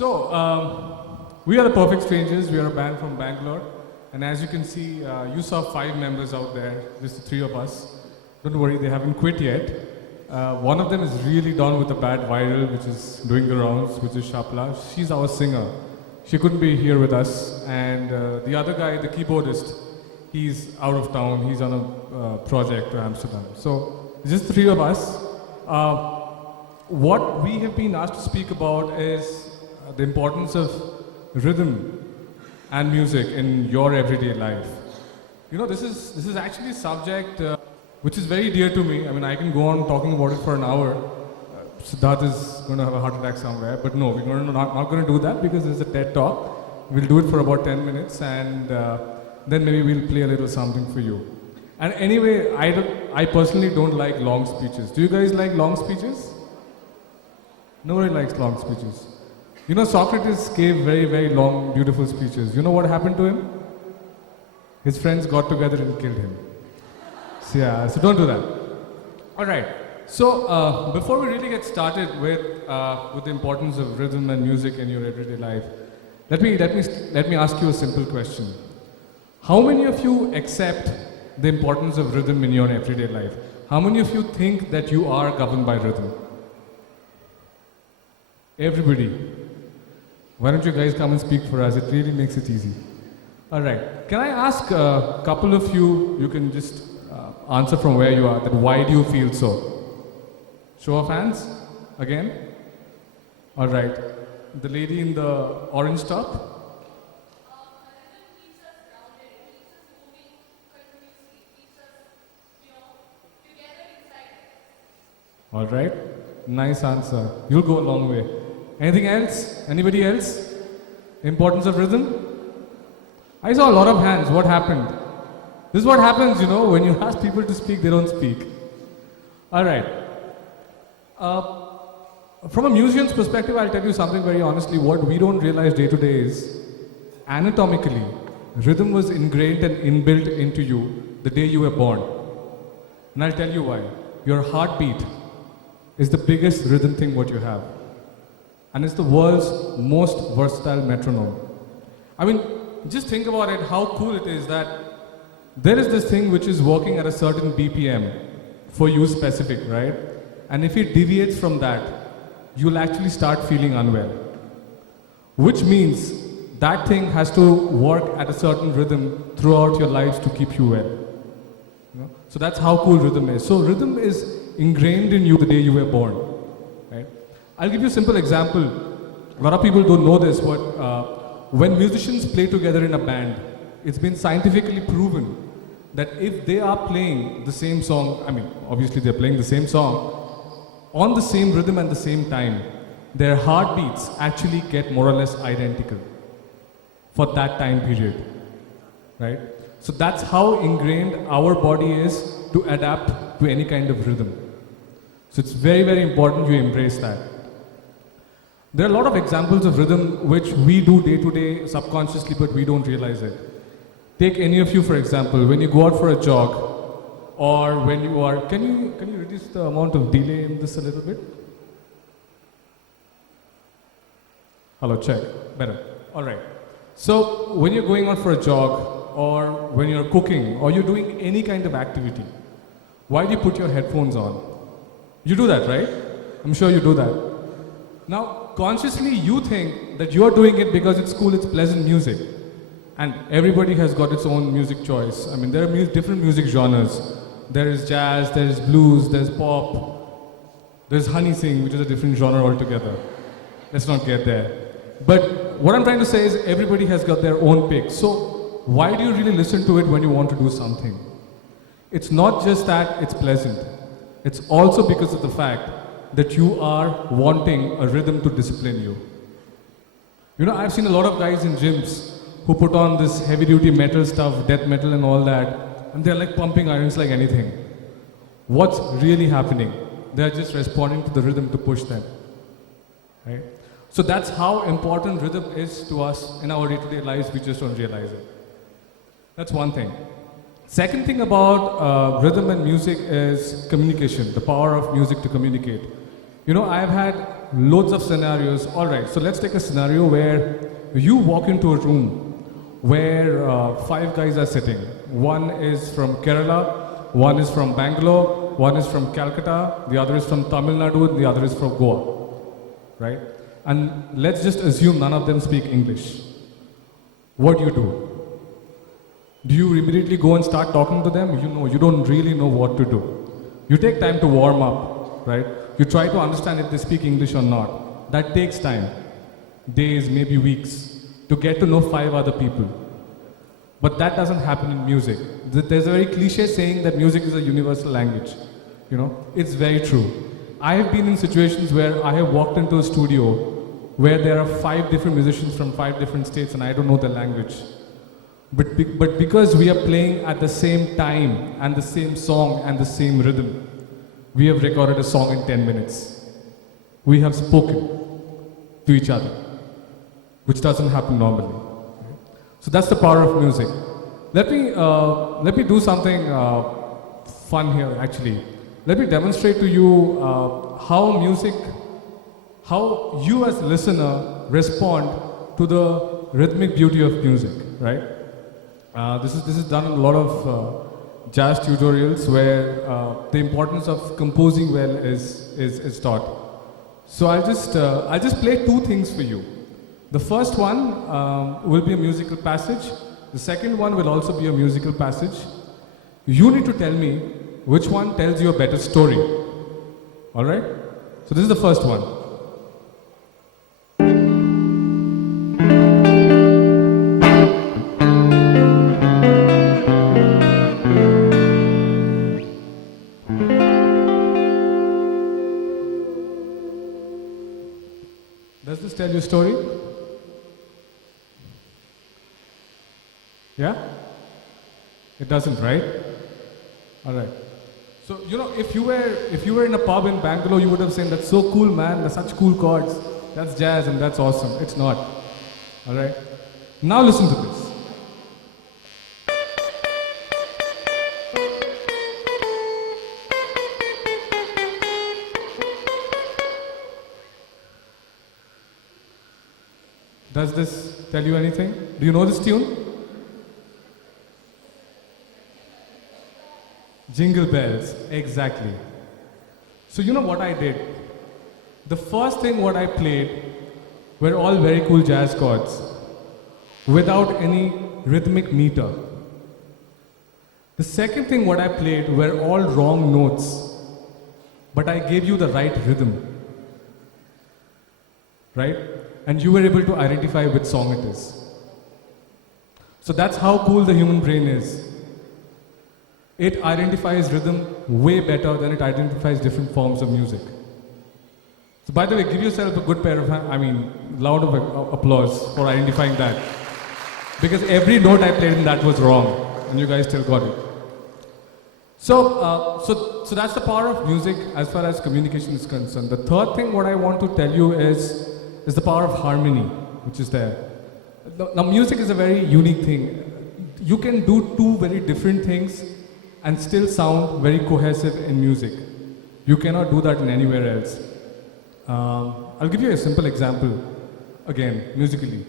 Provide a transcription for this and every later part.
We are the Perfect Strangers. We are a band from Bangalore. And as you can see, you saw 5 members out there, just the 3 of us. Don't worry, they haven't quit yet. One of them is really down with a bad viral, which is doing the rounds, which is Shaapla. She's our singer. She couldn't be here with us. And the other guy, the keyboardist, he's out of town. He's on a project to Amsterdam. So just 3 of us. What we have been asked to speak about is the importance of rhythm and music in your everyday life. You know, this is actually a subject which is very dear to me. I mean, I can go on talking about it for an hour. Siddharth is going to have a heart attack somewhere, but no, we're not going to do that because this is a TED Talk. We'll do it for about 10 minutes and then maybe we'll play a little something for you. And anyway, I personally don't like long speeches. Do you guys like long speeches? Nobody likes long speeches. You know, Socrates gave very, very long, beautiful speeches. You know what happened to him? His friends got together and killed him. So yeah, so don't do that. All right. So before we really get started with the importance of rhythm and music in your everyday life, let me ask you a simple question. How many of you accept the importance of rhythm in your everyday life? How many of you think that you are governed by rhythm? Everybody. Why don't you guys come and speak for us? It really makes it easy. All right. Can I ask a couple of you can just answer from where you are, that why do you feel so? Show of hands, again. All right. The lady in the orange top. All right. Nice answer. You'll go a long way. Anything else? Anybody else? Importance of rhythm? I saw a lot of hands. What happened? This is what happens, you know, when you ask people to speak, they don't speak. All right. From a musician's perspective, I'll tell you something very honestly. What we don't realize day to day is, anatomically, rhythm was ingrained and inbuilt into you the day you were born. And I'll tell you why. Your heartbeat is the biggest rhythm thing what you have. And it's the world's most versatile metronome. I mean, just think about it, how cool it is that there is this thing which is working at a certain BPM for you specific, right? And if it deviates from that, you'll actually start feeling unwell. Which means that thing has to work at a certain rhythm throughout your lives to keep you well. You know? So that's how cool rhythm is. So rhythm is ingrained in you the day you were born. Right? I'll give you a simple example. A lot of people don't know this, but when musicians play together in a band, it's been scientifically proven that if they are playing the same song, I mean, obviously they're playing the same song, on the same rhythm and the same time, their heartbeats actually get more or less identical for that time period, right? So that's how ingrained our body is to adapt to any kind of rhythm. So it's very, very important you embrace that. There are a lot of examples of rhythm which we do day to day subconsciously, but we don't realize it. Take any of you, for example, when you go out for a jog, or when you are, can you reduce the amount of delay in this a little bit? Hello, check, better. All right. So when you're going out for a jog, or when you're cooking, or you're doing any kind of activity, why do you put your headphones on? You do that, right? I'm sure you do that. Now, consciously you think that you're doing it because it's cool, it's pleasant music. And everybody has got its own music choice. I mean, there are different music genres. There is jazz, there is blues, there's pop, there's honey sing, which is a different genre altogether. Let's not get there. But what I'm trying to say is everybody has got their own pick. So why do you really listen to it when you want to do something? It's not just that it's pleasant. It's also because of the fact that you are wanting a rhythm to discipline you. You know, I've seen a lot of guys in gyms who put on this heavy-duty metal stuff, death metal and all that, and they're like pumping irons like anything. What's really happening? They're just responding to the rhythm to push them. Right? So that's how important rhythm is to us in our day-to-day lives. We just don't realize it. That's one thing. Second thing about rhythm and music is communication, the power of music to communicate. You know, I've had loads of scenarios. All right, so let's take a scenario where you walk into a room where 5 guys are sitting. One is from Kerala, one is from Bangalore, one is from Calcutta, the other is from Tamil Nadu, the other is from Goa, right? And let's just assume none of them speak English. What do you do? Do you immediately go and start talking to them? You don't really know what to do. You take time to warm up, right? You try to understand if they speak English or not. That takes time, days, maybe weeks, to get to know 5 other people. But that doesn't happen in music. There's a very cliche saying that music is a universal language. It's very true. I have been in situations where I have walked into a studio where there are 5 different musicians from 5 different states and I don't know the language. But because we are playing at the same time and the same song and the same rhythm, we have recorded a song in 10 minutes. We have spoken to each other, which doesn't happen normally. So that's the power of music. Let me do something fun here actually. Let me demonstrate to you how you as a listener respond to the rhythmic beauty of music, right? This is done in a lot of jazz tutorials where the importance of composing well is taught. So I'll just play 2 things for you. The first one will be a musical passage. The second one will also be a musical passage. You need to tell me which one tells you a better story. All right? So this is the first one. Does this tell you a story? Yeah? It doesn't, right? All right. So, if you were in a pub in Bangalore, you would have said, that's so cool, man, that's such cool chords, that's jazz and that's awesome. It's not. All right? Now listen to this. Does this tell you anything? Do you know this tune? Jingle bells, exactly. So you know what I did? The first thing what I played were all very cool jazz chords without any rhythmic meter. The second thing what I played were all wrong notes, but I gave you the right rhythm, right? And you were able to identify which song it is. So that's how cool the human brain is. It identifies rhythm way better than it identifies different forms of music. So by the way, give yourself a good pair of loud of applause for identifying that. Because every note I played in that was wrong, and you guys still got it. So that's the power of music as far as communication is concerned. The third thing what I want to tell you is the power of harmony, which is there. Now music is a very unique thing. You can do 2 very different things and still sound very cohesive in music. You cannot do that in anywhere else. I'll give you a simple example, again, musically.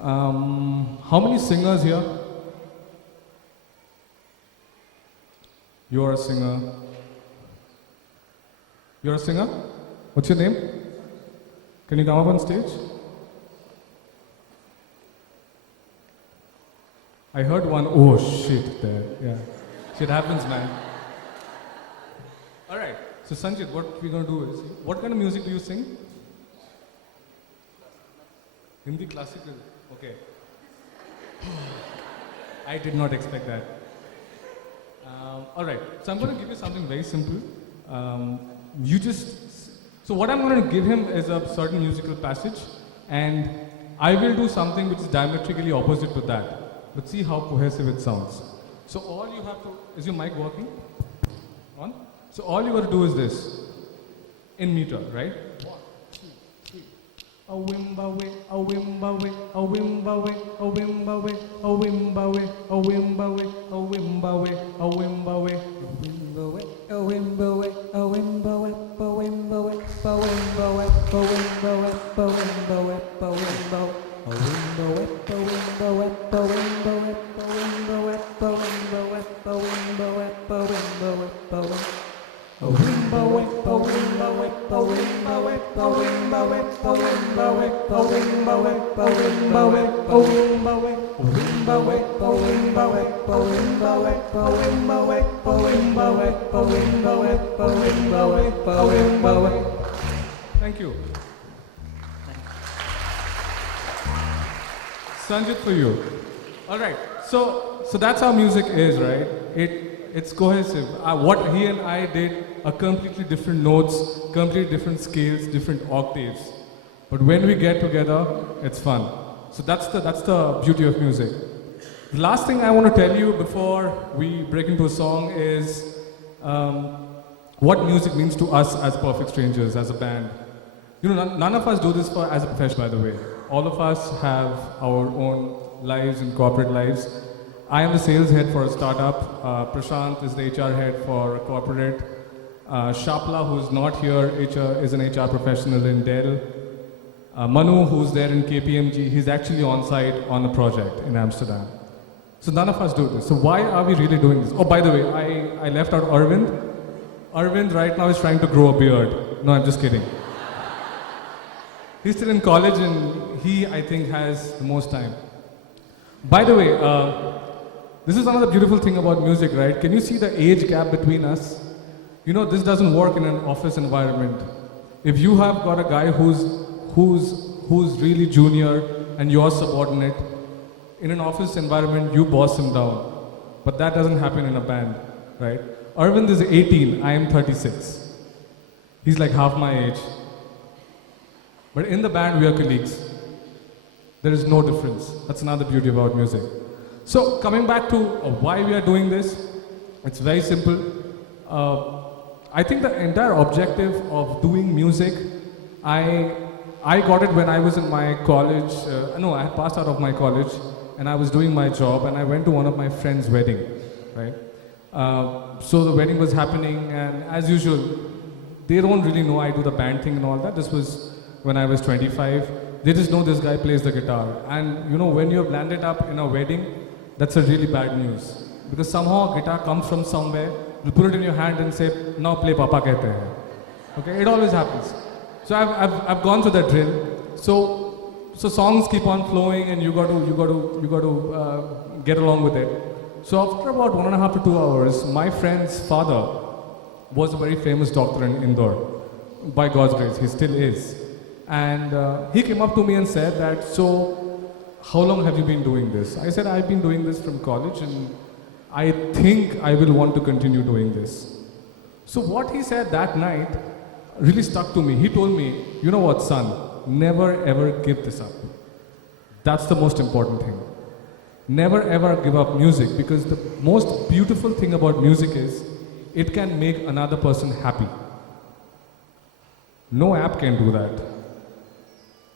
How many singers here? You're a singer. You're a singer? What's your name? Can you come up on stage? I heard one, oh shit, there, yeah. Shit happens, man. All right, so Sanjit, what we're going to do is, what kind of music do you sing? Hindi classical, okay. I did not expect that. All right, so I'm going to give you something very simple. So what I'm going to give him is a certain musical passage, and I will do something which is diametrically opposite to that. But see how cohesive it sounds. So all you have to, is your mic working? On? So all you got to do is this, in meter, right? 1, 2, 3. A wimba way, a wimba way, a wimba way, a wimba way, a wimba way, a wimba way, a wimba way, a wimba way, a wimba way, a wimba way, a wimba way, a wimba way, a wimba way, a wimba way, a Thank you. Sanjit for you. All right. So that's how music is, right? It's cohesive. What he and I did are completely different notes, completely different scales, different octaves. But when we get together, it's fun. So that's the beauty of music. The last thing I want to tell you before we break into a song is what music means to us as Perfect Strangers, as a band. You know, none of us do this as a profession, by the way. All of us have our own lives and corporate lives. I am the sales head for a startup. Prashant is the HR head for a corporate. Shaapla, who's not here, is an HR professional in Dell. Manu, who's there in KPMG, he's actually on site on a project in Amsterdam. So none of us do this. So why are we really doing this? Oh, by the way, I left out Arvind. Arvind right now is trying to grow a beard. No, I'm just kidding. He's still in college and he, I think, has the most time. By the way, this is another beautiful thing about music, right? Can you see the age gap between us? You know, this doesn't work in an office environment. If you have got a guy who's really junior and you're subordinate, in an office environment, you boss him down. But that doesn't happen in a band, right? Arvind is 18, I am 36. He's like half my age. But in the band, we are colleagues. There is no difference. That's another beauty about music. So coming back to why we are doing this, it's very simple. I think the entire objective of doing music, I got it when I was in my college. I had passed out of my college and I was doing my job and I went to one of my friend's wedding, right? So the wedding was happening and as usual, they don't really know I do the band thing and all that. This was when I was 25. They just know this guy plays the guitar. And you know, when you've landed up in a wedding, that's a really bad news. Because somehow guitar comes from somewhere, you put it in your hand and say, now play Papa Kehte Hai. Okay, it always happens. So I've gone through that drill. So songs keep on flowing and you got to get along with it. So after about 1.5 to 2 hours, my friend's father was a very famous doctor in Indore. By God's grace, he still is. And he came up to me and said that, so how long have you been doing this? I said, I've been doing this from college and I think I will want to continue doing this. So what he said that night really stuck to me. He told me, you know what, son, never ever give this up. That's the most important thing. Never ever give up music, because the most beautiful thing about music is it can make another person happy. No app can do that.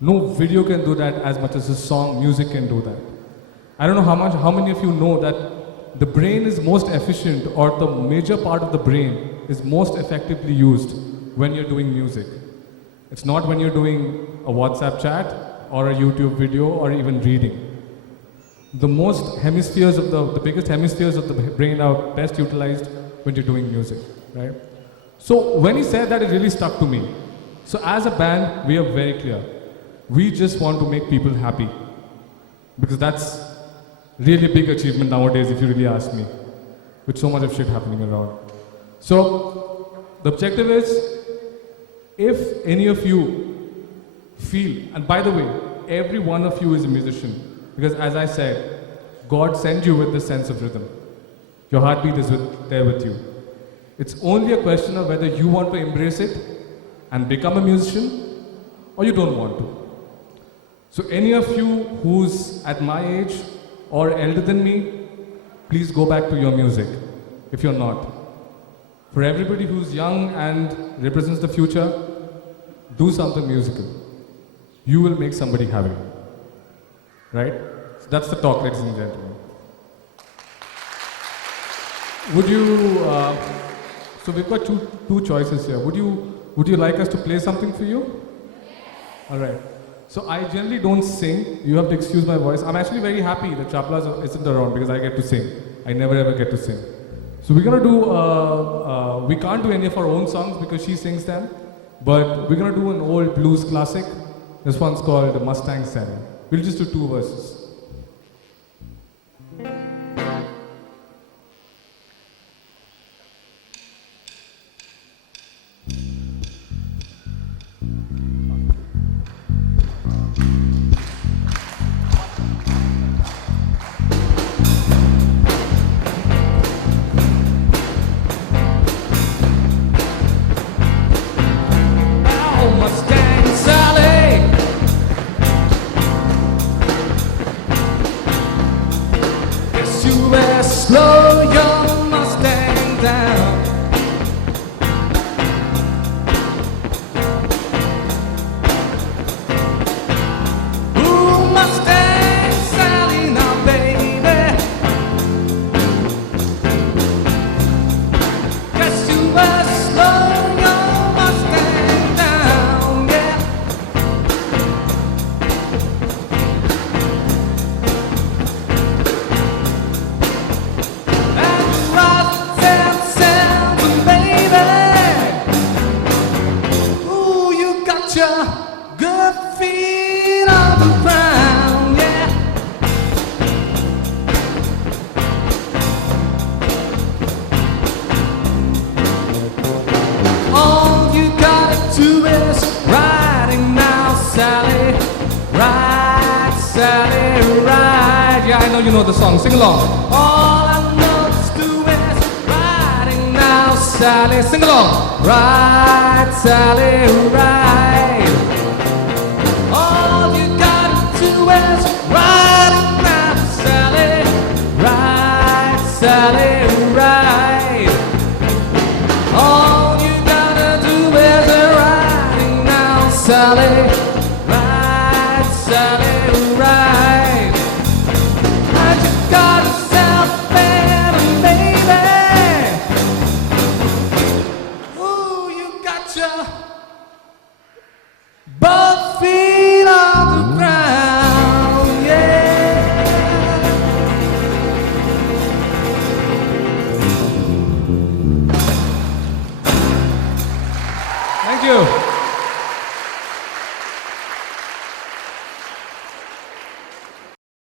No video can do that as much as a song, music can do that. I don't know how many of you know that the brain is most efficient, or the major part of the brain is most effectively used when you're doing music. It's not when you're doing a WhatsApp chat or a YouTube video or even reading. The most hemispheres of the biggest hemispheres of the brain are best utilized when you're doing music, right? So when he said that, it really stuck to me. So as a band, we are very clear. We just want to make people happy, because that's really a big achievement nowadays, if you really ask me, with so much of shit happening around. So the objective is, if any of you feel, and by the way, every one of you is a musician, because as I said, God sent you with this sense of rhythm. Your heartbeat is there with you. It's only a question of whether you want to embrace it and become a musician, or you don't want to. So any of you who's at my age or elder than me, please go back to your music, if you're not. For everybody who's young and represents the future, do something musical. You will make somebody happy. Right? So that's the talk, ladies and gentlemen. Would you, so we've got two choices here. Would you like us to play something for you? All right. So I generally don't sing. You have to excuse my voice. I'm actually very happy that Shaapla isn't around, because I get to sing. I never ever get to sing. So we're gonna do, we can't do any of our own songs because she sings them, but we're gonna do an old blues classic. This one's called Mustang Seven. We'll just do 2 verses. Slow your Mustang down. Ooh, Mustang Sally now, baby. Guess you better slow your Mustang down, yeah. Good feet on the ground, yeah. All you gotta do is riding now, Sally. Ride, Sally, ride. Yeah, I know you know the song. Sing along. All I know to do is riding now, Sally. Sing along. Ride, Sally, ride. All you gotta do is ride now, Sally. Ride, Sally,